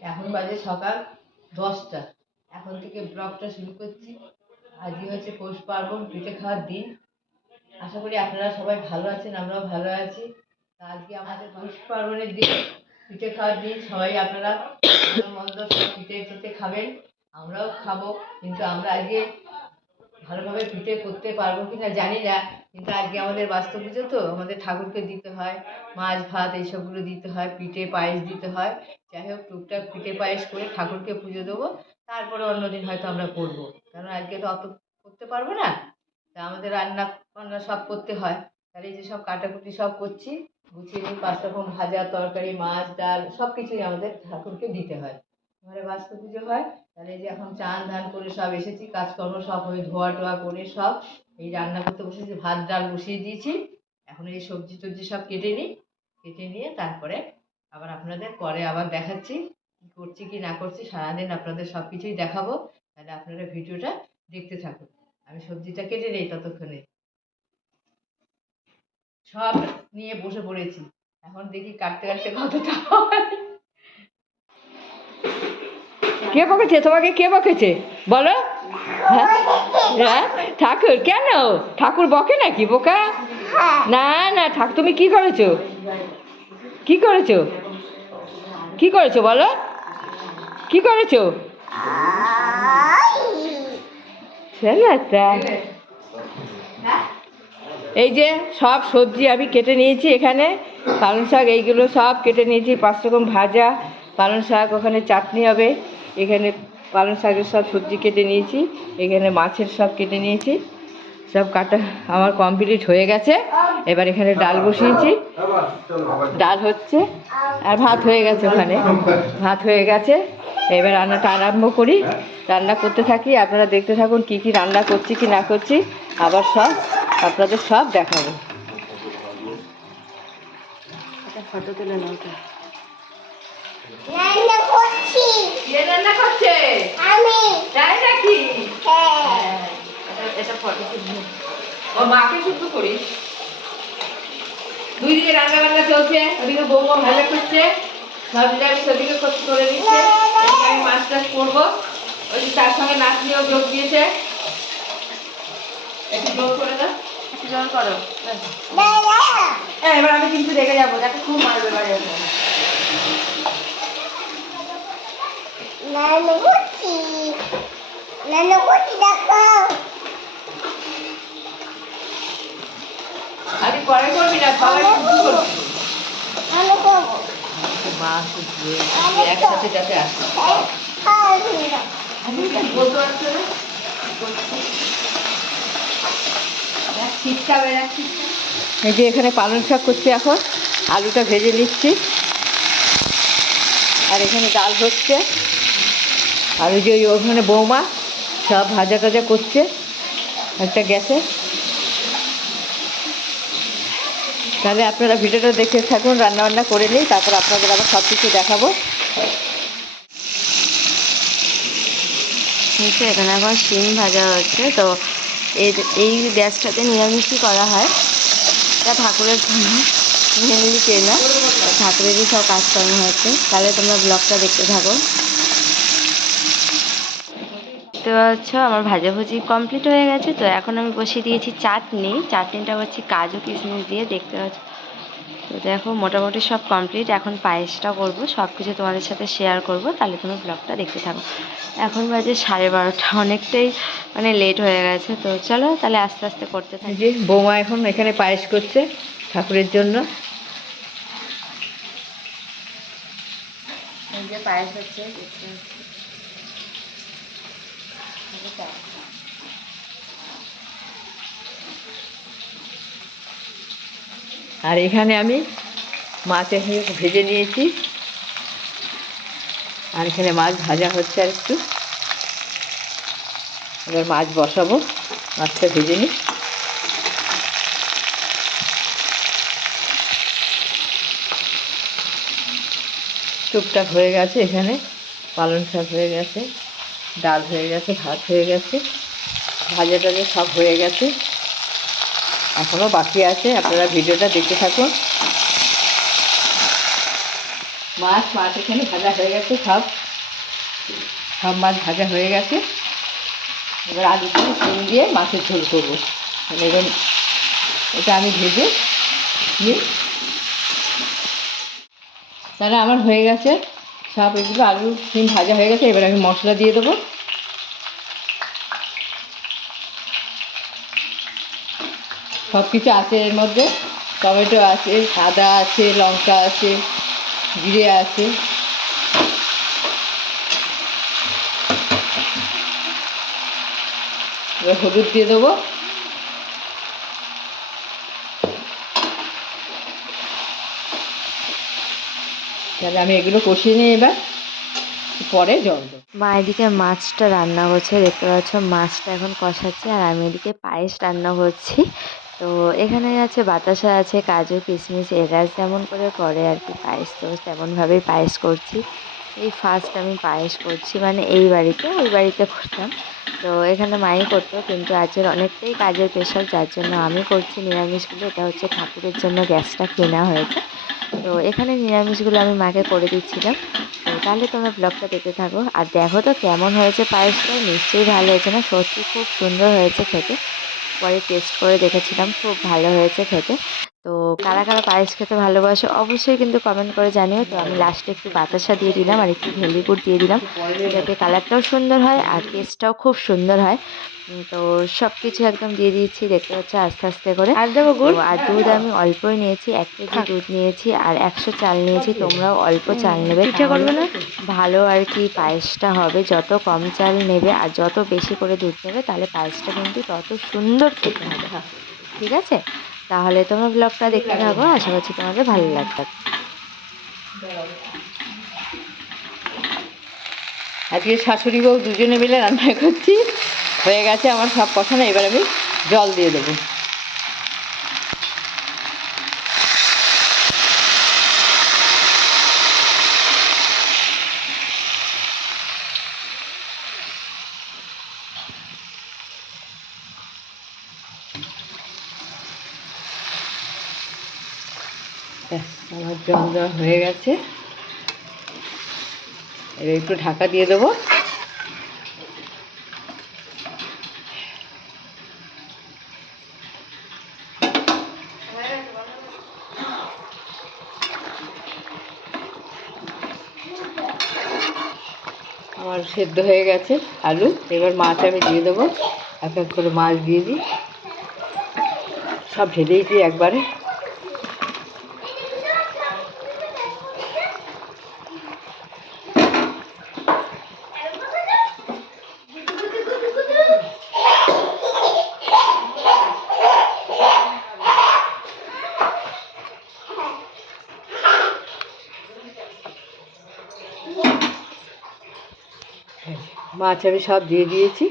এখন বাজে সকাল দশটা। এখন থেকে ব্লগটা শুরু করছি। আজকে হচ্ছে পৌষ পার্বণ পিঠে খাওয়ার দিন। আশা করি আপনারা সবাই ভালো আছেন, আমরাও ভালো আছি। আজকে আমাদের পৌষ পার্বণের দিন পিঠে খাওয়ার দিন। সবাই আপনারা মন্দ পিঠে পিঠে খাবেন। আমরাও খাব। কিন্তু আমরা আজকে ভালোভাবে পিঠে করতে পারব কি না জানি না, কিন্তু আজকে আমাদের বাস্তব পুজো তো, আমাদের ঠাকুরকে দিতে হয়, মাছ, ভাত এইসবগুলো দিতে হয়, পিঠে পায়েস দিতে হয়। যাই হোক, টুকটাক পিঠে পায়েস করে ঠাকুরকে পুজো দেবো, তারপরে অন্যদিন হয়তো আমরা করব। কারণ আজকে তো অত করতে পারব না, তা আমাদের রান্না বান্না সব করতে হয়। তাহলে এই যে সব কাটাকুটি সব করছি, গুছিয়ে নিই পাঁচ রকম ভাজা, তরকারি, মাছ, ডাল সব কিছুই আমাদের ঠাকুরকে দিতে হয়। ঘরে বাস্তু পুজো হয়। তাহলে যে এখন চান ধান করে সব এসেছি, কাজকর্ম সব হয়ে ধোয়া টোয়া করে সব এই রান্না করতে বসেছি, ভাত, ডাল বসিয়ে দিয়েছি। এখন এই সবজি টবজি সব কেটে নিই, কেটে নিয়ে তারপরে আবার আপনাদের পরে আবার দেখাচ্ছি কী করছি, কি না করছি, সারাদিন আপনাদের সব কিছুই দেখাবো। তাহলে আপনারা ভিডিওটা দেখতে থাকুন। আমি সবজিটা কেটে নিই ততক্ষণে। সব নিয়ে বসে পড়েছি। এখন দেখি কাটতে কাটতে কতটা হয়। কে বকেছে? তোমাকে কে বকেছে? বলো। হ্যাঁ? হ্যাঁ? ঠাকুর, কেন? ঠাকুর বকে নাকি? বোকা? না না, ঠাকুর, তুমি কি করেছ? কি করেছ? কি করেছ বলো? কি করেছ? এই যে সব সবজি আমি কেটে নিয়েছি এখানে। পালং শাক, এইগুলো সব কেটে নিয়েছি পাঁচ রকম ভাজা। পালং শাক ওখানে চাটনি হবে। এখানে পালং শাকের সব সবজি কেটে নিয়েছি। এখানে মাছের সব কেটে নিয়েছি। সব কাটা আমার কমপ্লিট হয়ে গেছে। এবার এখানে ডাল বসিয়েছি। ডাল হচ্ছে আর ভাত হয়ে গেছে ওখানে। ভাত হয়ে গেছে। এবার রান্নাটা আরম্ভ করি। রান্না করতে থাকি। আপনারা দেখতে থাকুন কি কি রান্না করছি কি না করছি। আবার সব আপনাদের সব দেখাবো। ফটো তুলে নাও রান্না করছি। কে রান্না করছে? আমি। তাই নাকি? হ্যাঁ। এটা ফটো তুলবো ও মাকে শুদ্ধ করিস। দুই দিকে রান্না বান্না চলছে ওদিকে বৌমা ভালো করছে। ভাবছি আমি সেদিকে করতে করে দিচ্ছে আমি মাছ টাছ করব। ওই যে তার সঙ্গে নাতনিও যোগ দিয়েছে। একটু যোগ করে দাও। জল করো। হ্যাঁ এবার আমি কিন্তু রেখে যাব। যাতে খুব মারবে বাড়ি দেখো আমি পরে করবি না করবি। মা শুদ্ধ একসাথে যাতে আসে। আমি বলতে পারছি না। এই যে এখানে পালং শাক করছি এখন। আলুটা ভেজে নিচ্ছি। আর এখানে ডাল হচ্ছে। আর ওই যে ওখানে বৌমা সব ভাজা টাজা করছে, একটা গ্যাসে। তাহলে আপনারা ভিডিওটা দেখে থাকুন রান্না বান্না করে নিই তারপর আপনাদের আবার সব কিছু দেখাবো এখানে এখন সিম ভাজা হচ্ছে। তো এই গ্যাসটাতে নিরামিষই করা হয়। এটা ঠাকুরের জন্য। মেনলি কে না। ঠাকুরেরই সব কাজকর্ম হচ্ছে। তাহলে তোমরা ব্লগটা দেখতে থাকো। দেখতে পাচ্ছ আমার ভাজাভুজি কমপ্লিট হয়ে গেছে। তো এখন আমি বসিয়ে দিয়েছি চাটনি। চাটনিটা হচ্ছে কাজু কিশমিশ দিয়ে দেখতে পাচ্ছ। তো দেখো মোটামুটি সব কমপ্লিট এখন পায়েসটা করব সব কিছু তোমাদের সাথে শেয়ার করব। তাহলে তুমি ব্লগটা দেখতে থাকো। এখন বাজে সাড়ে বারোটা অনেকটাই মানে লেট হয়ে গেছে। তো চলো তাহলে আস্তে আস্তে করতে থাকি। যে বৌমা এখন এখানে পায়েস করছে ঠাকুরের জন্য। পায়েস হচ্ছে পাচ্ছ। আর এখানে আমি মাছ ভেজে নিয়েছি। আর এখানে মাছ ভাজা হচ্ছে আর একটু। এবার মাছ বসাবো, মাছটা ভেজে নিই। টুকটাক হয়ে গেছে এখানে, পালং শাক হয়ে গেছে। ডাল হয়ে গেছে, ভাত হয়ে গেছে, ভাজা টাজা সব হয়ে গেছে। এখনও বাকি আছে, আপনারা ভিডিওটা দেখতে থাকুন। মাছ মাছ এখানে ভাজা হয়ে গেছে সব। সব মাছ ভাজা হয়ে গেছে। এবার আলু দিয়ে শিম দিয়ে মাছের ঝোল করব। মানে এবার এটা আমি ভেজে নিই। তাহলে আমার হয়ে গেছে। সব এগুলো আলু সিম ভাজা হয়ে গেছে, এবার আমি মশলা দিয়ে দেবো। সব কিছু আছে এর মধ্যে। টমেটো আছে, আদা আছে, লঙ্কা আছে, জিরে আছে। এবার হলুদ দিয়ে দেবো। তাহলে আমি এগুলো কষিয়ে নিই এবার, পরে জল দেবো। মা, এদিকে মাছটা রান্না করছে দেখতে পাচ্ছ মাছটা এখন কষাচ্ছে, আর আমি এদিকে পায়েস রান্না করছি। তো এখানে আছে বাতাসা, আছে কাজু, কিশমিশ, এলাচ যেমন করে করে আর কি, পায়েস তো তেমনভাবেই পায়েস করছি। এই ফার্স্ট আমি পায়েস করছি মানে এই বাড়িতে, ওই বাড়িতে করতাম। তো এখানে মাই করতো, কিন্তু আজকের অনেকটাই কাজের প্রেশার যার জন্য আমি করছি নিরামিষগুলো, এটা হচ্ছে ঠাকুরের জন্য গ্যাসটা কেনা হয়েছে। তো এখানে নিরামিষগুলো আমি মাকে করে দিচ্ছিলাম। তো তাহলে তোমরা ব্লগটা দেখতে থাকো। আর দেখো তো কেমন হয়েছে পায়েসটা, নিশ্চয়ই ভালো হয়েছে না? সত্যি খুব সুন্দর হয়েছে খেতে। পরে টেস্ট করে দেখেছিলাম, খুব ভালো হয়েছে খেতে। তো কারা কারা পায়েস খেতে ভালোবাসে অবশ্যই কিন্তু কমেন্ট করে জানিও। তো আমি লাস্টে একটু বাতাসা দিয়ে দিলাম আর একটু ভেলি গুড় দিয়ে দিলাম। যাতে কালারটাও সুন্দর হয় আর টেস্টটাও খুব সুন্দর হয়। তো সব কিছু একদম দিয়ে দিয়েছি দেখতে পাচ্ছ আস্তে আস্তে করে। আর দেবো গুড়? আর দুধ আমি অল্পই নিয়েছি এক কেজি দুধ নিয়েছি আর একশো চাল নিয়েছি তোমরাও অল্প চাল নেবে। পিঠে করবে না? ভালো আর কি পায়েসটা হবে। যত কম চাল নেবে আর যত বেশি করে দুধ নেবে তাহলে পায়েসটা কিন্তু তত সুন্দর খেতে হবে। ঠিক আছে? তাহলে তোমরা ব্লগটা দেখতে থাকো আশা করছি তোমাদের ভালো লাগবে। আজকে শাশুড়ি বউ দুজনে মিলে রান্না করছি। হয়ে গেছে, আমার সব কষানো এবার আমি জল দিয়ে দেবো। আমার জল দেওয়া হয়ে গেছে। এবার একটু ঢাকা দিয়ে দেবো। আমার সেদ্ধ হয়ে গেছে, আলু। এবার মাছ আমি দিয়ে দেবো। এক এক করে মাছ দিয়ে দিই। সব ঢেলেই দিই একবারে। মাছ আমি সব দিয়ে দিয়েছি।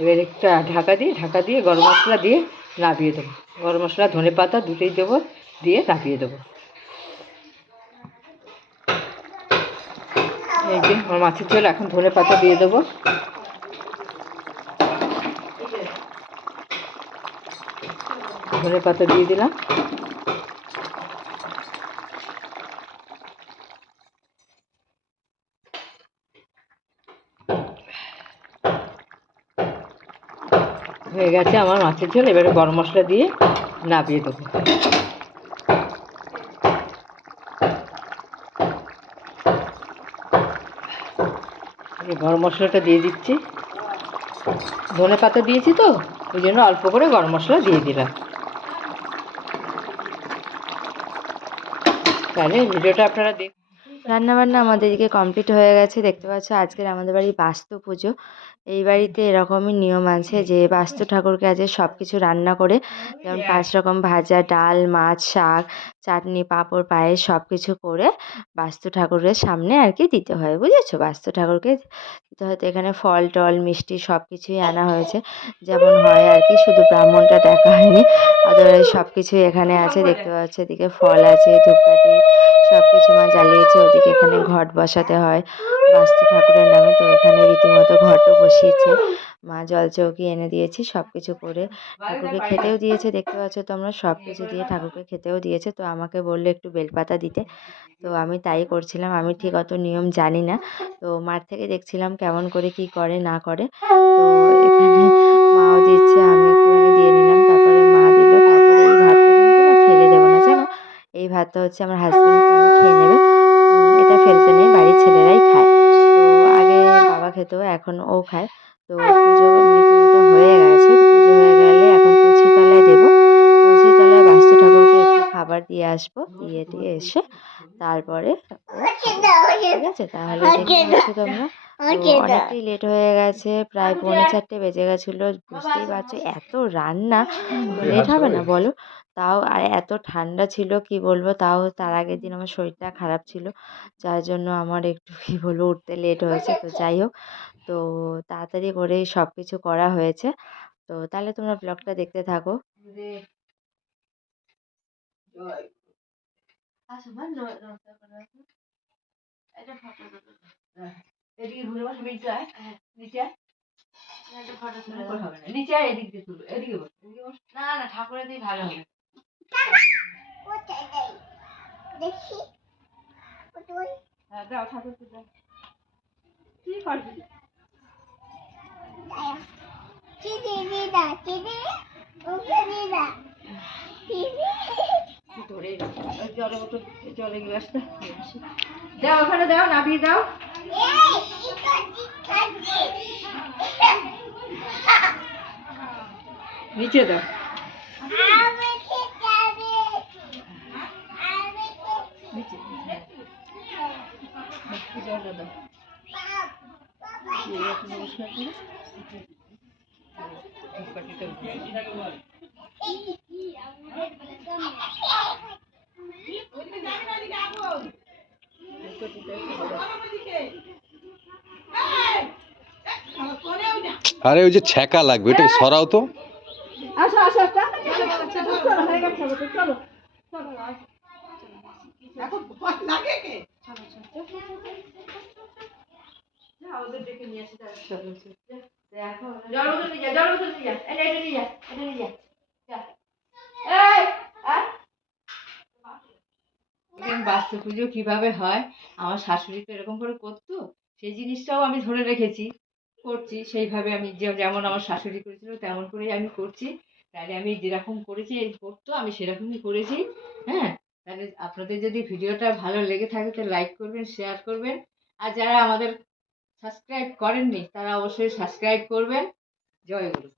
এবার একটা ঢাকা দিয়ে ঢাকা দিয়ে গরম মশলা দিয়ে নামিয়ে দেবো। গরম মশলা, ধনে পাতা দুটোই দেবো, দিয়ে নামিয়ে দেবো। এই যে আমার মাছের ঝোল, এখন ধনে পাতা দিয়ে দেবো। ধনে পাতা দিয়ে দিলাম। হয়ে গেছে আমার মাছের ঝোল, এবারে গরম মশলা দিয়ে নামিয়ে দেবো। গরম মশলাটা দিয়ে দিচ্ছি। ধনে পাতা দিয়েছি তো, ওই জন্য অল্প করে গরম মশলা দিয়ে দিলাম। তাহলে ভিডিওটা আপনারা দেখ রান্না বান্না আমাদের এদিকে কমপ্লিট হয়ে গেছে, দেখতে পাচ্ছ আজকের আমাদের বাড়ি বাস্তু পুজো। এই বাড়িতে এরকমই নিয়ম আছে যে বাস্তু ঠাকুরকে আজকে সব কিছু রান্না করে যেমন পাঁচ রকম ভাজা ডাল মাছ শাক চাটনি পাঁপড় পায়েস সব কিছু করে বাস্তু ঠাকুরের সামনে আর কি দিতে হয় বুঝেছ? বাস্তু ঠাকুরকে দিতে হয় তো এখানে ফল টল মিষ্টি সব কিছুই আনা হয়েছে। যেমন হয় আর কি শুধু ব্রাহ্মণটা দেখা হয়নি আদারওয়াইজ সব কিছুই এখানে আছে দেখতে পাচ্ছ এদিকে ফল আছে ধূপকাঠি সব কিছু মা জ্বালিয়েছে ওদিকে এখানে ঘট বসাতে হয়। বাস্তু ঠাকুরের নামে তো এখানে রীতিমতো ঘটও বসিয়েছে। মা জল চৌকি এনে দিয়েছি সব কিছু করে ঠাকুরকে খেতেও দিয়েছে। দেখতে পাচ্ছ তোমরা সব কিছু দিয়ে ঠাকুরকে খেতেও দিয়েছে। তো আমাকে বলল একটু বেলপাতা দিতে। তো আমি তাই করছিলাম। আমি ঠিক অত নিয়ম জানি না। তো মার থেকে দেখছিলাম কেমন করে কি করে, না করে। তো এখানে মাও দিচ্ছে, আমি একটুখানি দিয়ে নিলাম। তারপরে মা দিল। তারপরে এই ভাতটা ফেলে দেবো না এই ভাতটা হচ্ছে আমার হাজব্যান্ড মানে খেয়ে নেবে। এটা ফেলতে নেই, বাড়ির ছেলেরাই খায়। খেত এখন ও খায় তো পুজো রীতিমতো হয়ে গেছে। পুজো হয়ে গেলে এখন তুলসী তলায় দেবো। তুলসী তলায় বাস্তু ঠাকুরকে একটু খাবার দিয়ে আসব। দিয়ে দিয়ে এসে তারপরে ঠিক আছে তাহলে দেখতে তোমরা। অনেকটাই লেট হয়ে গেছে। প্রায় পৌনে চারটে বেজে গেছিল। বুঝতেই পারছ এত রান্না। লেট হবে না বলো? তাও আর এত ঠান্ডা ছিল কি বলব তাও তার আগের দিন আমার শরীরটা খারাপ ছিল যার জন্য আমার একটু কি বলব উঠতে লেট হয়েছে তো যাই হোক তো তাড়াতাড়ি করেই সব কিছু করা হয়েছে তো তাহলে তোমরা ব্লগটা দেখতে থাকো করে। হ্যাঁ। এদিকে ঘুরে নিচে এদিক দিয়ে এদিকে বস না না ঠাকুরের ভালো হবে দাও ঠাকুরকে দাও ওখানে দাও নামিয়ে দাও। নিচে দাও। করে। আরে ওই যে ছ্যাঁকা লাগবে ওটা সরাও তো। আসো আসো চলো হয়ে গেছে চলো চলো এখন ভয় লাগে কে? বাস্তু পুজো কীভাবে হয় আমার শাশুড়ি তো এরকম করে করতো সেই জিনিসটাও আমি ধরে রেখেছি করছি সেইভাবে আমি যে- যেমন আমার শাশুড়ি করেছিল তেমন করেই আমি করছি। তাহলে আমি যেরকম করেছি এই করতো আমি সেরকমই করেছি হ্যাঁ? তাহলে আপনাদের যদি ভিডিওটা ভালো লেগে থাকে তো লাইক করবেন শেয়ার করবেন। আর যারা আমাদের সাবস্ক্রাইব করেননি তারা অবশ্যই সাবস্ক্রাইব করবেন। জয় গুরু।